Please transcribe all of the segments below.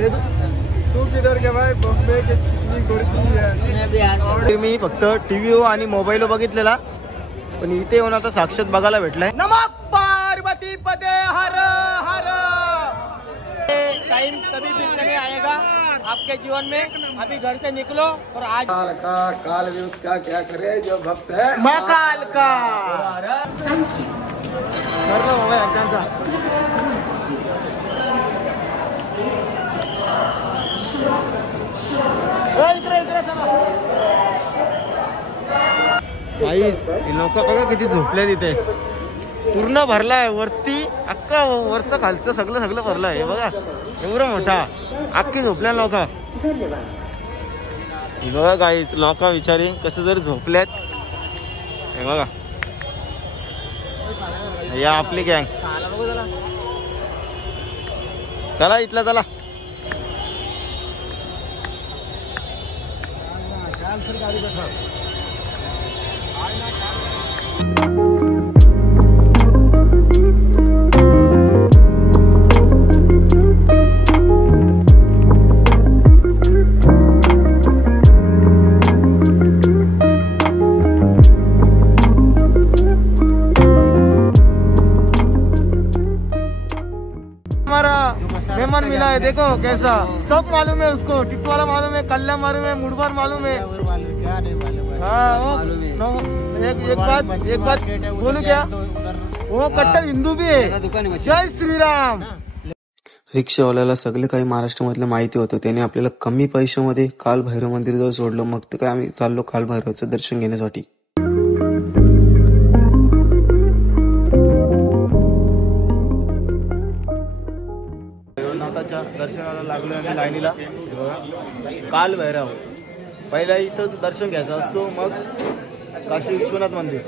रे तू किधर के भाई बॉम्बे के कितनी गोरकी है। मी फक्त टीव्ही आणि मोबाईल बघितलेला पण इथे येऊन आता साक्षात बघायला भेटलाय। नमः पार्वती पदे हर हर। टाइम कभी भी नहीं आएगा आपके जीवन में। अभी घर से निकलो और आज काल भी उसका क्या करे जो भक्त है महाकाल का। लोक बघा किती झोपले तिथे। पूर्ण भरलाय वरती अख्खा वरचं खालचं सगळं सगळं भरलंय बघा एवढं मोठा अख्खी झोपल्या लोक। बघा गाईच लोक विचारी कसं जर झोपल्यात हे बघा। या आपली गँग चला इथला चला। मेहमान मिला है देखो कैसा सब मालूम है उसको। टिटवाला मालूम है, कल्याण मालूम है, मुड़बार मालूम है। हाँ एक बात बोलू क्या वो कट्टर हिंदू भी है। जय श्री राम। रिक्षावाल्याला सगळे काही महाराष्ट्रामधलं माहिती होतं। त्याने आपल्याला कमी पैशामध्ये काल भैरव मंदिराजवळ सोडलं। मग तर काय आम्ही चाललो काल भैरवचं दर्शन घेण्यासाठी। दर्शनाला लागलो आम्ही लाईनीला। काल भैरव पहिला इथं दर्शन घ्यायचं असतो मग काशी विश्वनाथ मंदिर।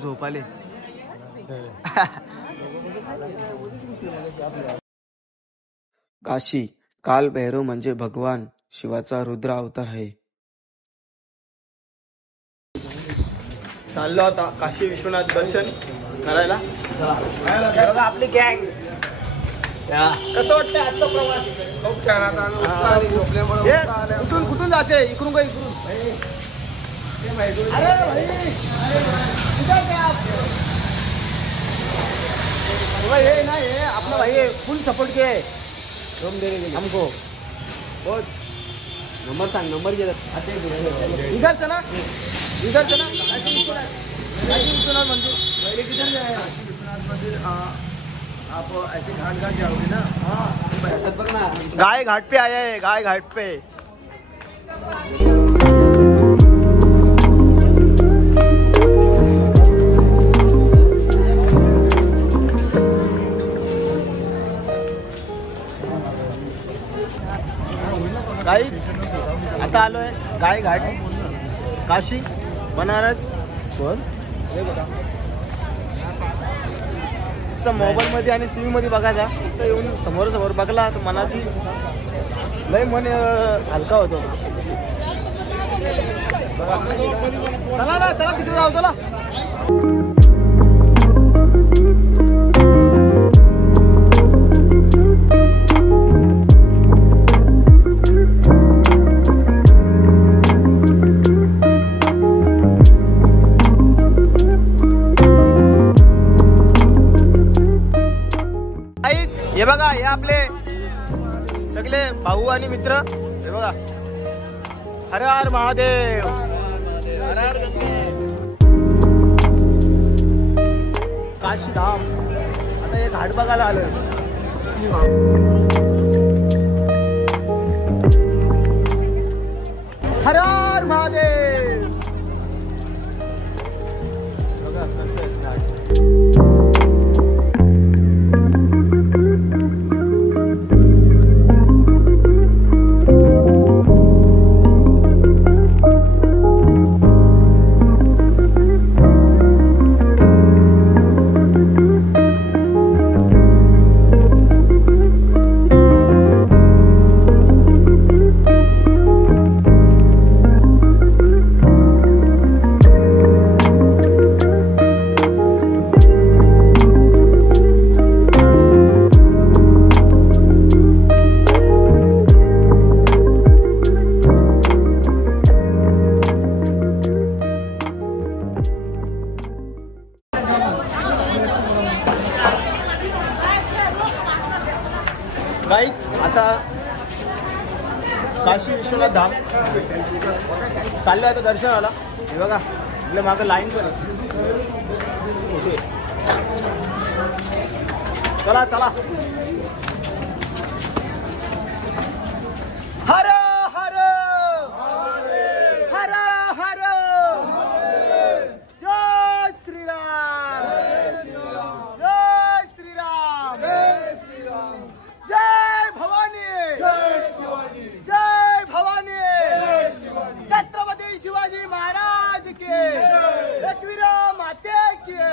झोपाले काशी काल भैरव म्हणजे भगवान शिवाचा रुद्र अवतार आहे। चाललो आता काशी विश्वनाथ दर्शन करायला। बघा आपली गँग कसं वाटतं आजचा प्रवास। खूप छान आता कुठून कुठून जायचे इकडून का इकडून। अरे भाई भाई ये ना ये अपना भाई फुल सपोर्ट किया है हमको बहुत। नंबर सांग नंबर इधर से ना विश्वनाथ मंदिर पहले किधर जाए विश्वनाथ मंदिर। आप ऐसे घाट जाओगे ना। हाँ गाय घाट पे आया है गाय घाट पे। आता आलोय गाय घाट काशी बनारस। मोबाईल मध्ये आणि टीव्ही मध्ये बघायचा तर येऊन समोर समोर बघला तर मनाची लय मन हलका होतो। चला ना चला तिकडे जाऊ चला। हे बघा हे आपले सगळे भाऊ आणि मित्र। हे बघा हर हर महादेव हर हर गंगे काशी धाम। आता हे घाट बघायला आलोय। हर हर महादेव बघा कसं आहे घाट। काशी विश्वनाथ धाम चाललं आता दर्शनाला. हे बघा आपल्या मागं लाईन पण आहे. चला चला. हर हर हर हर जय श्रीराम जय श्रीराम जय भवानी जय भवानी छत्रपती शिवाजी महाराज के एकवीर माते के.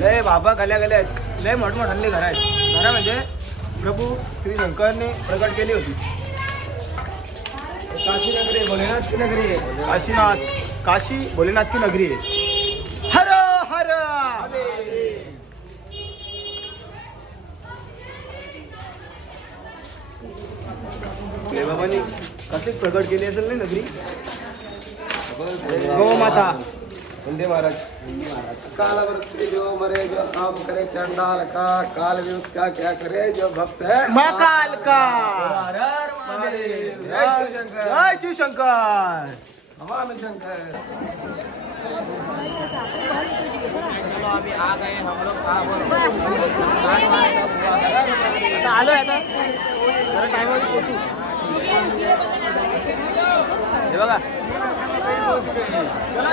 लय बाबा गल्या गल्या आहेत. लय मोठमोठाले घर आहेत. घरा म्हणजे प्रभू श्री शंकरने प्रकट केली होती. काशी नगरी भोलेनाथ की नगरी आहे. काशी भोलेनाथ की नगरी आहे. हर हर बाबांनी कसे प्रकट केली असेल ना नगरी. गो माता वंदे महाराज. काला वृत्ति जो मरे जो काम करे चंडाल का, काल भी उसका क्या करे जो भक्त है महाकाल का. हर हर महादेव. जय शिव शंकर. जय शिव शंकर. भगवान शंकर. चलो अभी आ गए हम लोग. आता आलोय आता जरा टाइमवर पोहोचू. हे बघा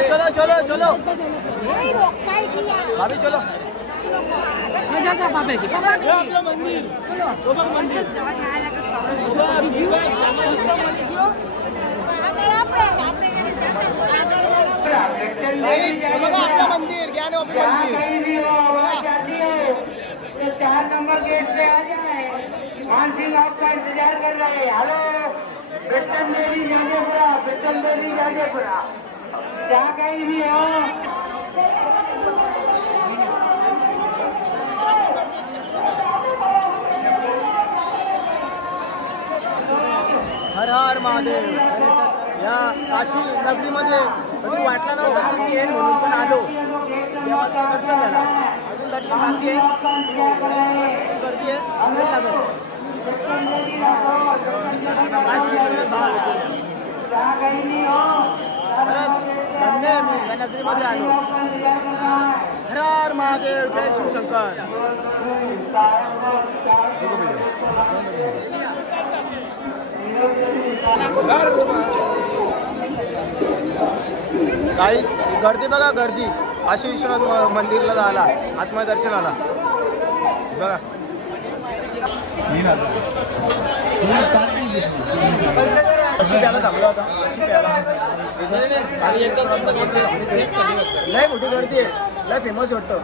चलो चलो चलो चलो भाभी चलो. आपलं मंदिर बघा आपलं मंदिर ज्ञान मंदिर. 4 नंबर गेट से आ जाए. मानसिंह आपका इंतजार कर रहे हैं. हेलो बेटन देवी जाजेपुरा क्या कहीं भी हो. हर हर महादेव. या काशी नगरीमध्ये कधी वाटलं नव्हतं की येईल म्हणून पण आलो. देवाचं दर्शन झालं. अजून दर्शन बाकी आहे. गर्दी आहे नाही लागत. काशी खरंच धन्य आहे मी या नगरीमध्ये आलो. हर हर महादेव. जय शिवशंकर. काहीच गर्दी बघा गर्दी. काशी विश्वनाथ मंदिरला जायला आत्मा दर्शनाला बघा. अशी प्याला थांबला होता. अशी प्याला लय मोठी गर्दी आहे. लय फेमस वाटतं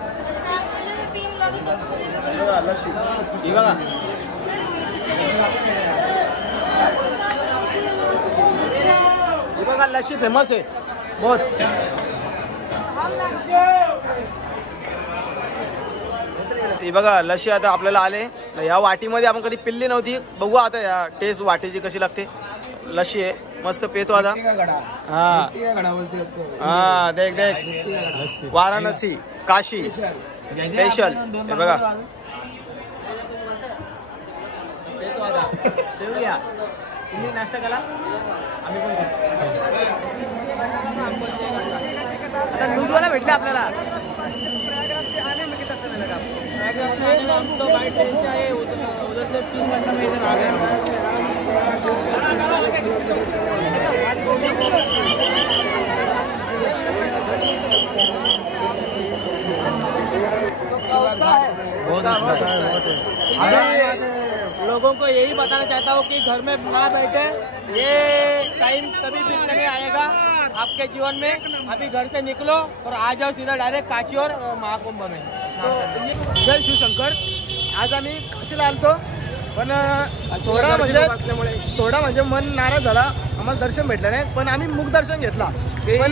बघा लस्सी. ही बघा ही बघा लस्सी फेमस आहे बहुत. ही बघा लस्सी आता आपल्याला आले. या वाटीमध्ये आपण कधी पिल्ली नव्हती. बघू आता या टेस्ट वाटीची कशी लागते. लस्सी आहे मस्त पेतो आता. हा हा देख देख वाराणसी काशी स्पेशल. हे बघा देऊया. तुम्ही नाश्ता केला आम्ही पण आता न्यूजवाला भेटले आपल्याला. उधर से 3 घंटा में इधर आ गए. लोगों को यही बताना चाहता हूँ कि घर में ना बैठे. ये टाइम कभी भी नहीं आएगा आपके जीवन में. अभी घर से निकलो और आ जाओ सीधा डायरेक्ट काशी और महाकुंभ में. जय शिवशंकर. आज आम्ही काशीला आलतो पण थोडा म्हणजे मन नाराज झाला. आम्हाला दर्शन भेटलं नाही पण आम्ही मुख दर्शन घेतला. पण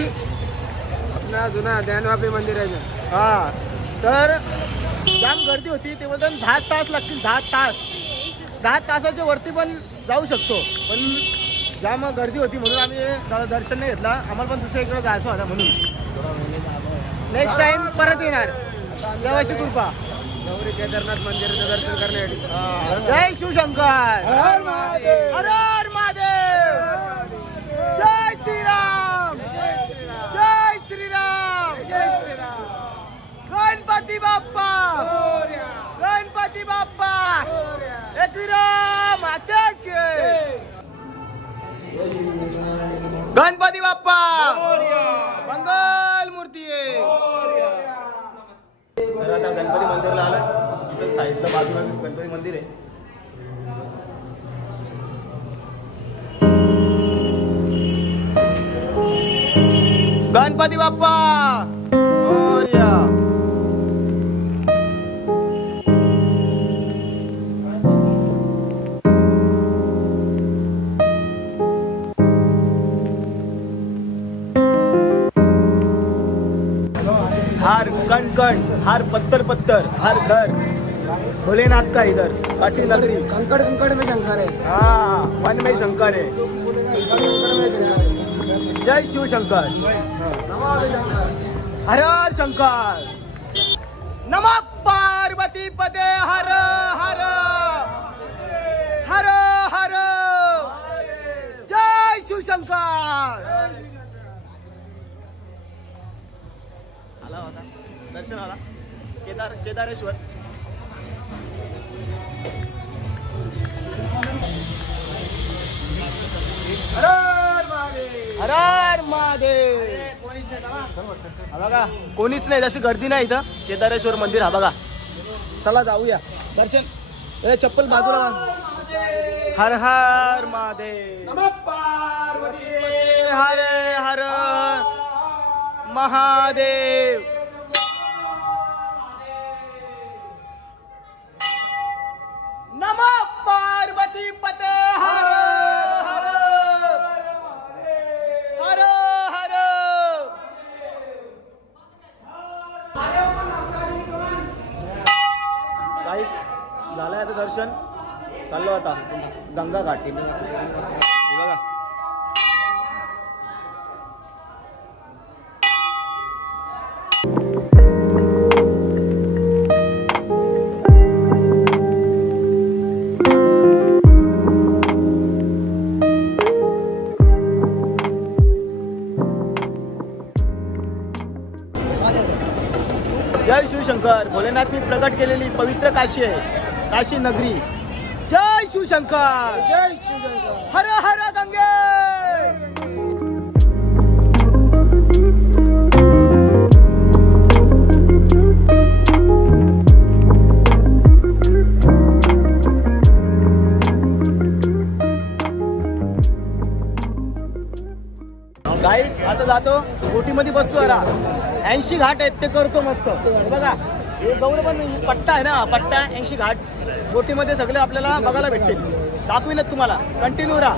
जुना ध्यानवापी मंदिर आहे. हा तर जाम गर्दी होती. ते बोलतात 10 तास लागतील. 10 तासाच्या वरती पण जाऊ शकतो. पण जाम गर्दी होती म्हणून आम्ही दर्शन नाही घेतला. आम्हाला पण दुसऱ्या इकडे जायचं होता म्हणून. नेक्स्ट टाइम परत येणार. देवाची कृपा. गौरी केदारनाथ मंदिराचं दर्शन करण्यासाठी. जय शिवशंकर, हर हर महादेव, जय श्रीराम, जय श्रीराम, गणपती बाप्पा, गणपती बाप्पा, एकविरा माता की, गणपती बाप्पा मंगल मूर्ती आहे. तर आता गणपती मंदिरला आलं. इथं साईडला बाजूला गणपती मंदिर आहे. गणपती बाप्पा मोरया. हर कण कण, हर पत्थर पत्थर, हर घर भोलेनाथ का इधर काशी नगरी. कंकड़ कंकड़ में शंकर है. हाँ, मन में शंकर है. जय शिव शंकर, हर हर शंकर, नमः पार्वती पदे हर हर हर हर, जय शिव शंकर. आला होता दर्शन आला केदारेश्वर. हर हर महादेव. हा बघा कोणीच नाही, जशी गर्दी नाही इथं. केदारेश्वर मंदिर हा बघा. चला जाऊया दर्शन. चप्पल बाजूला. हर हर महादेव, नमः पार्वती हर हर महादेव. नमः पार्वती पते हर हर हर हर. काहीच झालंय आता दर्शन. चाललो आता गंगा घाट. हे बघा जय शिवशंकर. भोलेनाथनी प्रकट केलेली पवित्र काशी आहे, काशी नगरी. जय शिवशंकर, जय शिवशंकर. हर हर गंगे. गाईच आता जातो बोटीमध्ये बसतो. जरा 80 घाट आहेत ते करतो मस्त. हे बघा हे गौर पण पट्टा आहे ना, पट्टा 80 घाट बोटीमध्ये सगळे आपल्याला बघायला भेटतील. दाखवीनच तुम्हाला. कंटिन्यू राहा.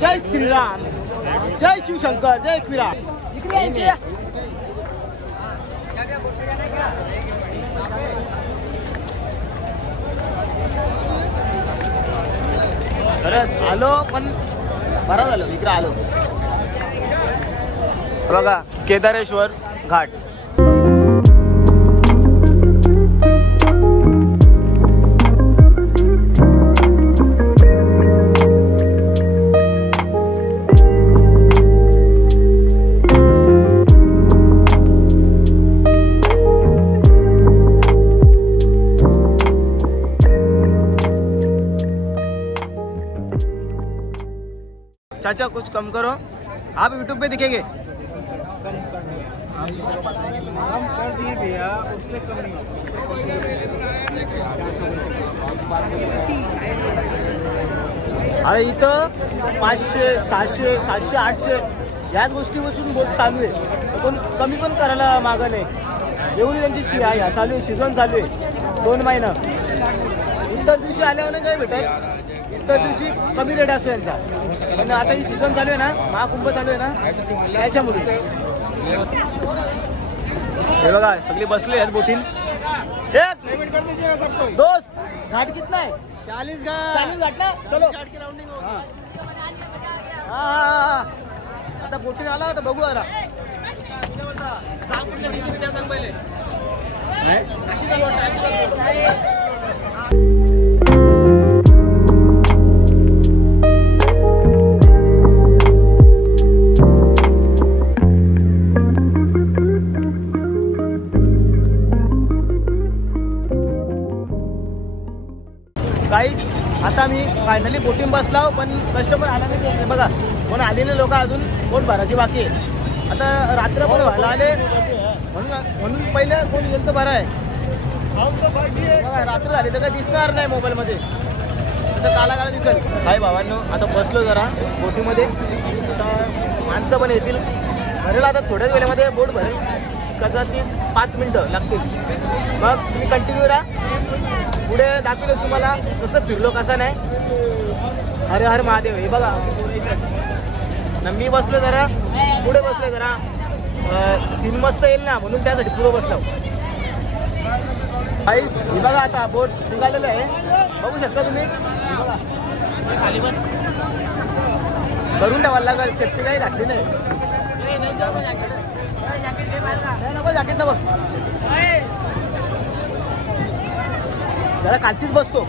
जय श्रीराम, जय शिवशंकर, जय एकविरा. इकडे खरंच आलो पण बरं झालं इकडे आलो. बघा केदारेश्वर घाट. चाचा कुछ कम करो, आप यूट्यूब पे दिखेंगे. हम कर दिए भैया, उससे कम नहीं. अरे इथं 500 700 700 800 याच गोष्टीपासून बोट चालू आहे. पण कमी पण करायला मागं नाही. एवढी त्यांची चालू आहे, सीझन चालू आहे 2 महिना. इतर दिवशी आल्यावर नाही भेटत. इतर दिवशी कमी रेट असतो यांचा. पण आता ही सीझन चालू आहे ना, महाकुंभ चालू आहे ना, त्याच्यामुळे. हे बघा सगळे बसले आहेत बोटीत. एक दोस्त घाट कितना है? 40 घाट ना. चलो हाँ आता बोटीने आला तर बघू. आता पहिले काहीच आता मी फायनली बोटिंग बसला, पण कस्टमर आला नाही बघा. पण आलेले लोक अजून बोट भरायची बाकी आहे. आता रात्र पण व्हायला आले, म्हणून पहिले कोण येईल तर बरं आहे. रात्र झाली तर काय दिसणार नाही मोबाईलमध्ये, आता काला काला दिसेल. हाय भावांनो, आता बसलो जरा बोटीमध्ये. आता माणसं पण येतील भरेल. आता थोड्याच वेळेमध्ये बोट भरेल. कसं ती 5 मिनटं लागतील. मग तुम्ही कंटिन्यू राहा, पुढे दाखवलं तुम्हाला कसं फिरलो कसं नाही. हर हर महादेव. हे बघा ना, मी बसलो जरा पुढे, बसलो जरा सीन मस्त येईल ना म्हणून त्यासाठी पुढे बसलो. काहीच हे बघा आता बोट निघालेलं आहे, बघू शकता तुम्ही. खाली बस करून ठेवायला लागेल, सेफ्टी काही घातली नाही. नको जॅकेट नको, जरा खालतीच बसतो.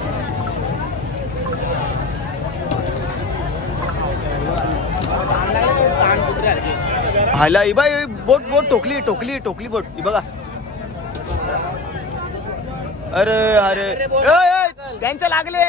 हाला ही बाई बोट बोट टोकली टोकली टोकली बोट ही बघा. अरे अरे त्यांच्या लागले.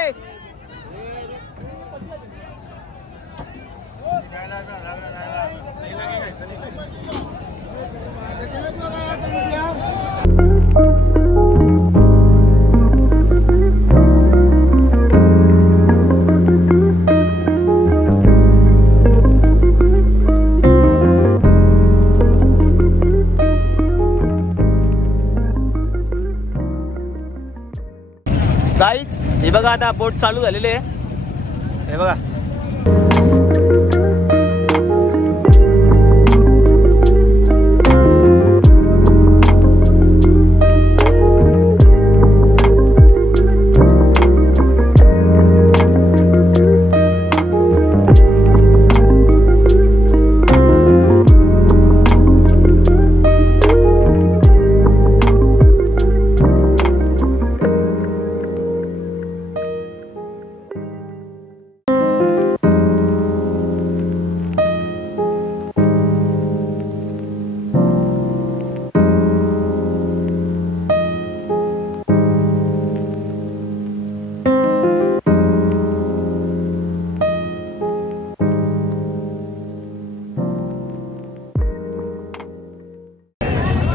गाईच हे बघा आता बोट चालू झालेली आहे. हे बघा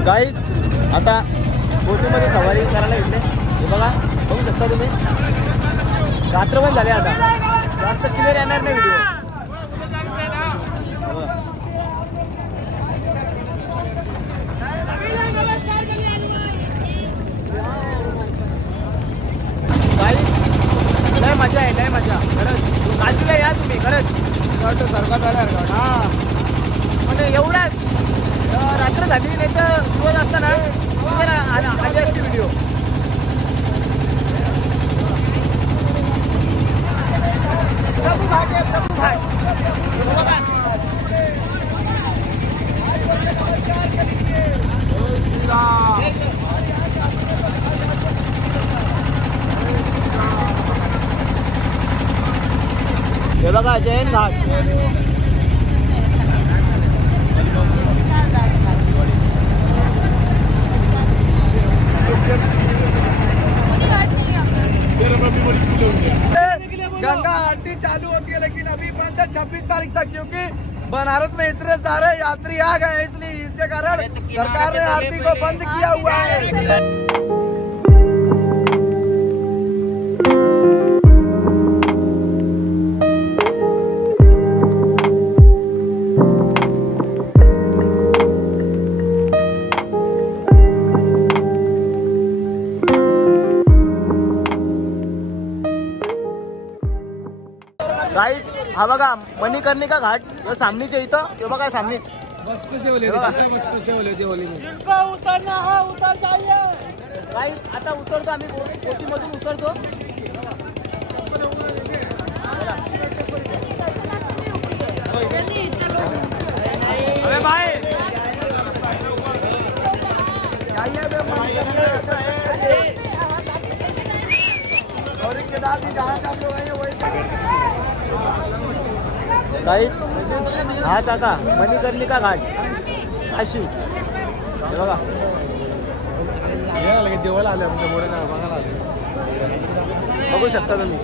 गाईच आता बोटीमध्ये सवारी करायला येते. हे बघा बघू शकता तुम्ही, रात्र पण झाले. आता जास्त क्लिअर येणार नाही व्हिडिओ. गाईच लय मजा आहे, लय मजा खरंच. काशीला या तुम्ही खरंच. सरकार झाला हा, म्हणजे एवढाच रात्र झाली नाही तर दिवस असताना आली असते व्हिडिओ. हे बघा जैन घाट. गंगा आरती चालू होती है, लेकिन अभी बंद है 26 तारीख तक, क्योंकि बनारस में इतने सारे यात्री आ गए, इसलिए इसके कारण सरकार ने आरती को बंद किया हुआ है. गाईच हा बघा मणिकर्णिका घाट सामनीच्या इथं. हे बघा सामनीच. गाईच आता उतरतो आम्ही, बोटीमधून उतरतो. अरे भाई जहाँ से आप लोग आएंगे वही काहीच हा चाका मणिकर्णिका घाट काशी हे बघा देवाला आले म्हणजे मोरे बघायला आले. बघू शकता तुम्ही.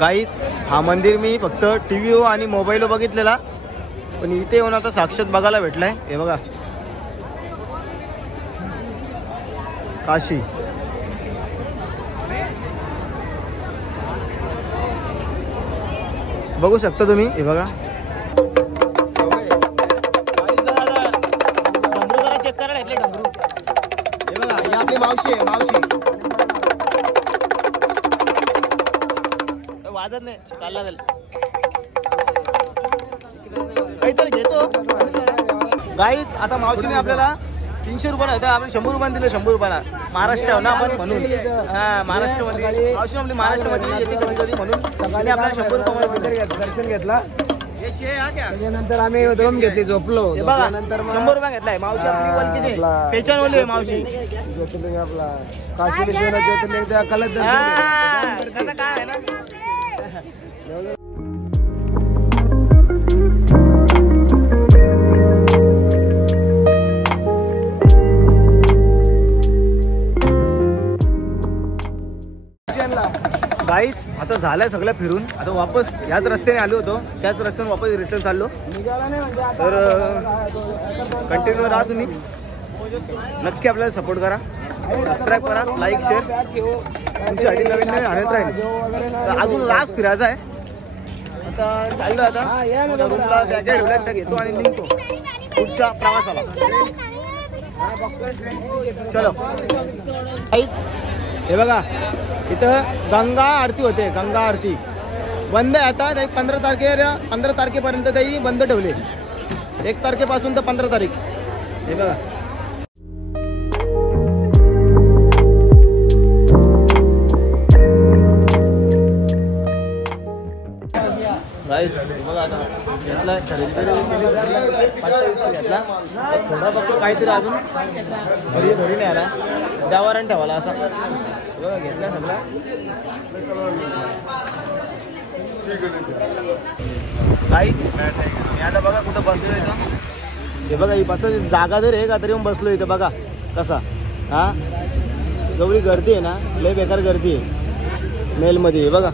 गाईच हा मंदिर मी फक्त टीव्हीवर आणि मोबाईलवर बघितलेला, पण इथे येऊन आता साक्षात बघायला भेटलाय. हे बघा काशी. बघू शकता तुम्ही. हे बघा डमरू जरा चेक करायला घेतले डमरू. हे बघा ही आपली मावशी आहे मावशी. वाजत नाही चाल लागेल काहीतरी घेतो. गाईच आता मावशीने आपल्याला 300 रुपये होता, आपण 100 रुपये दिले. 100 रुपयाला महाराष्ट्र ना आपण म्हणून. हा महाराष्ट्रामध्ये मावशी आपली महाराष्ट्रामध्ये येते कधी कधी म्हणून सकाळी आपल्याला 100 रुपये दर्शन घेतला. त्याच्यानंतर आम्ही रूम घेतली झोपलो. बघा नंतर 100 रुपये घेतलाय मावशी आपली वलकीची पेचान ओली आहे मावशी. ज्योतिर्लिंग आपला काशी विश्वनाथ ज्योतिर्लिंगचा कलश कसं काय आहे ना. गाईच आता झालंय सगळं फिरून. आता वापस याच रस्त्याने आलो होतो, त्याच रस्त्याने वापस रिटर्न चाललो. तर कंटिन्यू राहा तुम्ही. नक्की आपल्याला सपोर्ट करा, सबस्क्राईब करा, लाईक शेअर. तुमच्यासाठी नवीन नवीन आणत राहील. तर अजून रास फिरायचा आहे. आता चाललो आता रूमला बॅग ठेवल्या त्या घेतो आणि निघतो पुढच्या प्रवासाला. चलो गाईच हे बघा इथं गंगा आरती होते. गंगा आरती बंद आहे आता. 15 तारखेपर्यंत त्याही बंद ठेवले. 1 तारखेपासून तर 15 तारीख. हे बघा बघा आता घेतला घेतला थोडा बघतो काहीतरी अजून घरी नाही आला. देवारण ठेवाला असा बघा घेतला सगळा. काहीच मी आता बघा कुठं बसलो इथं. हे बघा ही बसायची जागा जर आहे का तरी बसलो इथं. बघा कसा हा जेवढी गर्दी आहे ना लय बेकार गर्दी आहे मेलमध्ये. हे बघा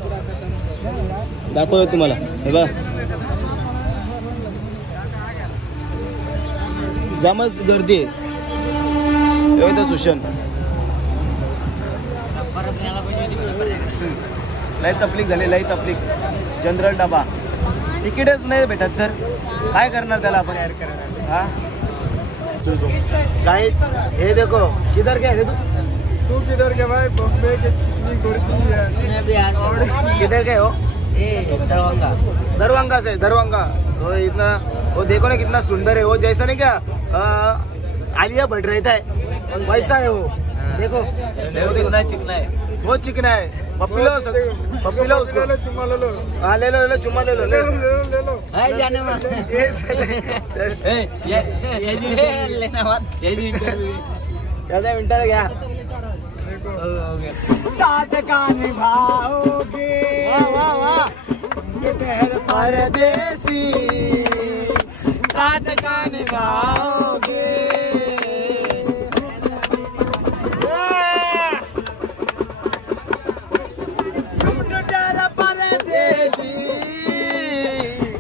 दाखवतो तुम्हाला. हे बघा जामच गर्दी आहे. सुशन लय तपलीक झाली लय तपलीक. जनरल डबा तिकीटच नाही भेटत तर काय करणार त्याला आपण. हा गाइस हे देखो किधर क्या है तू किधर के भाई बॉम्बे कितनी गुड़ती है. किधर गए हो. दरभंगा से. दरभंगा वो इतना वो देखो ना कितना सुंदर है. वो जैसा नहीं क्या आलिया भट्ट रहता है वैसा है वो. देखो कितना चिकना है. बहुत चिकना है. पप्पी लो उसको. हाँ ले लो चुम्मा ले लो. कैसा विंटर है क्या. साथ का निभाओगे. वाह वाह वाह परदेसी साथ का निभाओगे. परदेसी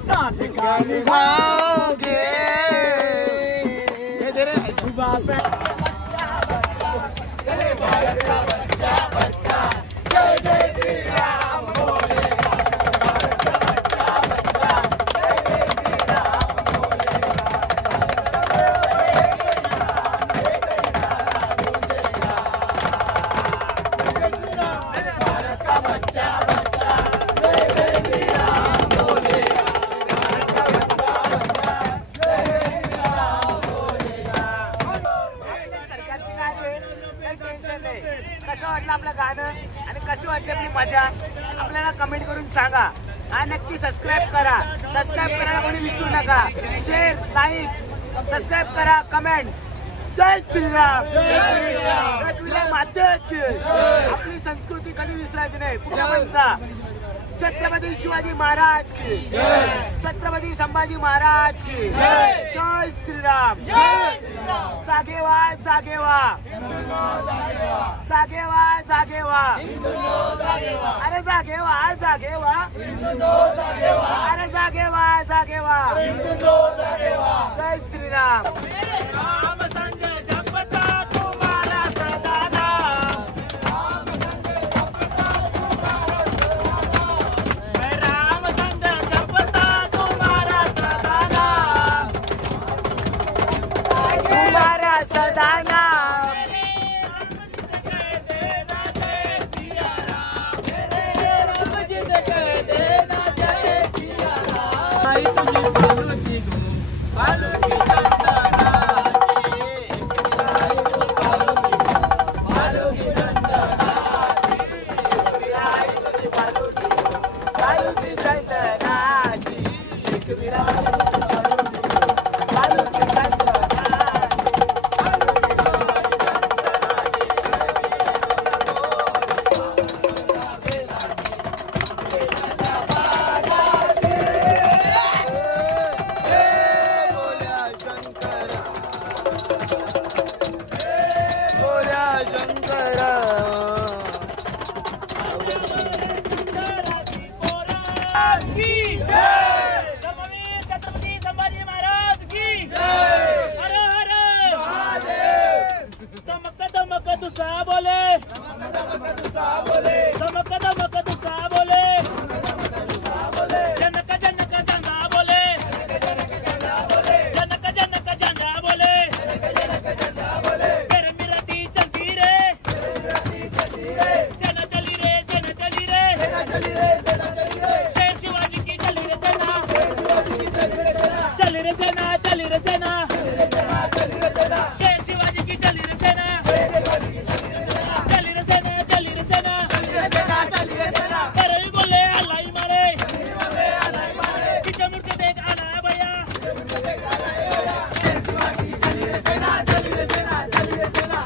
साथ का निभाओगे. ये तेरे जुबा पे जय जय श्री राम बोले. कसं वाटलं आपलं गाणं आणि कशी वाटली आपली मजा आपल्याला कमेंट करून सांगा. हा नक्की सबस्क्राईब करा. सबस्क्राईब करायला कोणी विसरू नका. शेअर, लाईक, सबस्क्राईब करा, कमेंट. जय श्रीराम. आपली संस्कृती कधी विसरायची नाही. कुठल्या पण जा. छत्रपती शिवाजी महाराज की, छत्रपती संभाजी महाराज की जय श्रीराम. जागे व्हा, जागे व्हा, जागे व्हा, जागे व्हा. अरे जागे व्हा, जागे व्हा. अरे जागे व्हा, जागे व्हा. जय श्रीराम. छत्रपती संभाजी महाराज की हर हर दमक दमक दुसा बोले, दमक दमक दुसा बोले, जनक जनक जंगा बोले, जनक जनक जंगा बोले. फिर मिरती चलती रे, सेना चली रे, सेना चली रे. शेर शिवाजी की चली रे सेना, चली रे सेना, चली रे सेना. शेर शिवाजी की चली रे सेना, चली रे सेना, चली रे सेना. करवी बोले अल्लाई मारे, तिच्या मूर्ती देख आला भैया. शेर शिवाजी चली रे सेना, चली रे सेना, चली रे सेना.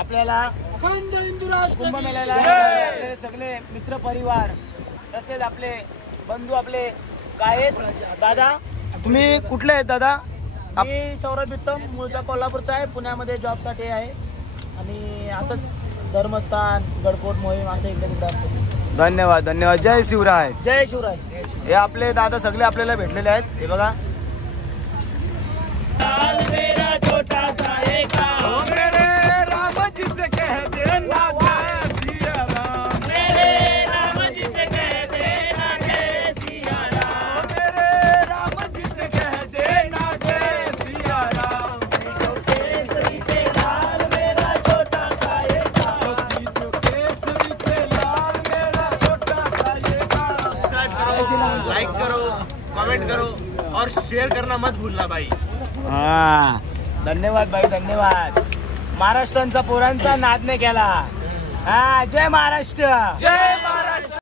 आपल्याला कुंभमेळ्याला आपले सगळे मित्र परिवार तसेच आपले बंधू आपले काय आहेत. दादा तुम्ही कुठले आहेत दादा? मी सौरभ वित्तम, मूळचा कोल्हापूरचा आहे, पुण्यामध्ये जॉबसाठी आहे आणि असंच धर्मस्थान गडकोट मोहीम असं इकडे तिकडे असतो. धन्यवाद धन्यवाद. जय शिवराय. जय शिवराय. हे आपले दादा सगळे आपल्याला भेटलेले आहेत. हे बघा लाइक करो, कमेंट करो और शेयर करना मत भूलना भाई. हा धन्यवाद भाई, धन्यवाद. महाराष्ट्रांचा पोरांचा नाद नाही केला. हा जय महाराष्ट्र. जय